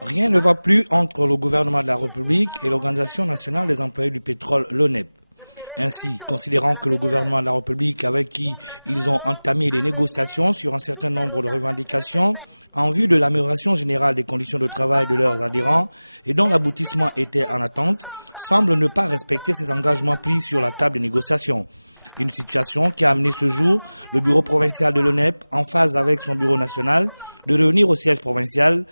Rien ne va plus entre le gouvernement de la République et l'Organisation nationale des employés du pétrole, l'ONEP. Ainsi, considérant que le gouvernement de la République avec qui ils ont entamé les négociations sur un certain nombre de revendications en vue de l'amélioration générale des conditions de travail de leurs adhérents et dont l'aboutissement était en attente, semble ne pas respecter ces engagements pris sur la table des négociations. Une situation qui a amené ce jour le bureau provincial de l'ONEP, en phase avec son bureau national, de réunir au siège provincial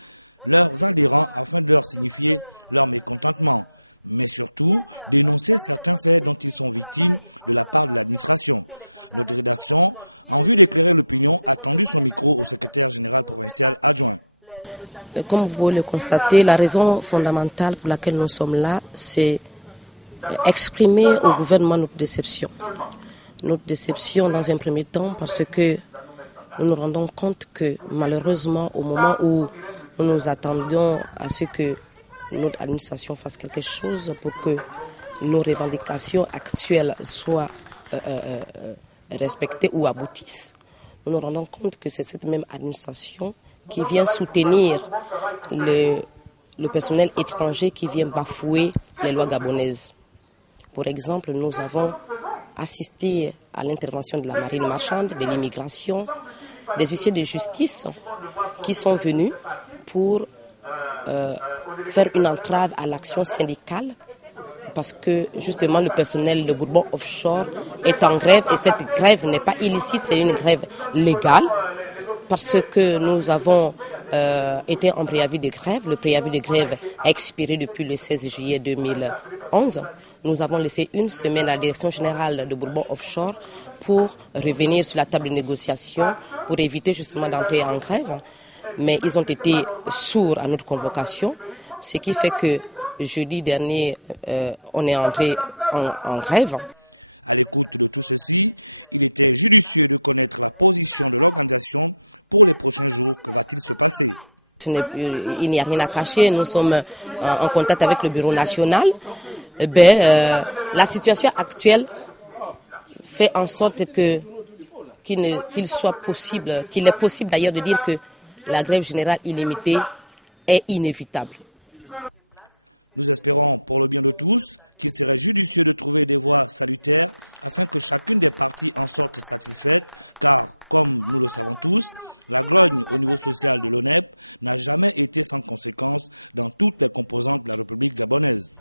leurs adhérents afin de leur signifier leur mécontentement, mais surtout dénoncer certains faits dont ils sont victimes de la part de l'administration. Notre rédaction, en vue d'éclairer l'opinion, a tendu son micro au secrétaire général provincial adjoint. Comme vous pouvez le constater, la raison fondamentale pour laquelle nous sommes là, c'est exprimer au gouvernement notre déception. Notre déception dans un premier temps parce que nous nous rendons compte que malheureusement au moment où nous nous attendions à ce que notre administration fasse quelque chose pour que nos revendications actuelles soient respectées ou aboutissent. Nous nous rendons compte que c'est cette même administration qui vient soutenir le personnel étranger qui vient bafouer les lois gabonaises. Pour exemple, nous avons assisté à l'intervention de la marine marchande, de l'immigration, des huissiers de justice qui sont venus pour faire une entrave à l'action syndicale parce que justement le personnel de Bourbon Offshore est en grève et cette grève n'est pas illicite, c'est une grève légale parce que nous avons été en préavis de grève. Le préavis de grève a expiré depuis le 16 juillet 2011. Nous avons laissé une semaine à la direction générale de Bourbon Offshore pour revenir sur la table de négociation pour éviter justement d'entrer en grève. Mais ils ont été sourds à notre convocation, ce qui fait que jeudi dernier, on est entré en grève. À l'écoute de tout ceci, il était judicieux de connaître la position de l'organisation pour les prochains jours. Que va-t-il se passer? Il n'y a rien à cacher, nous sommes en contact avec le bureau national. La situation actuelle fait en sorte qu'il est possible d'ailleurs de dire que la grève générale illimitée est inévitable. Nous espérons pour le bien de tous qu'il serait judicieux de trouver des voies salutaires afin que chacune des parties en sorte satisfaite, car, comme nous le savons tous, la grogne au niveau social de l'ONEP n'a jamais été sans conséquence dans toutes les composantes de la République gabonaise.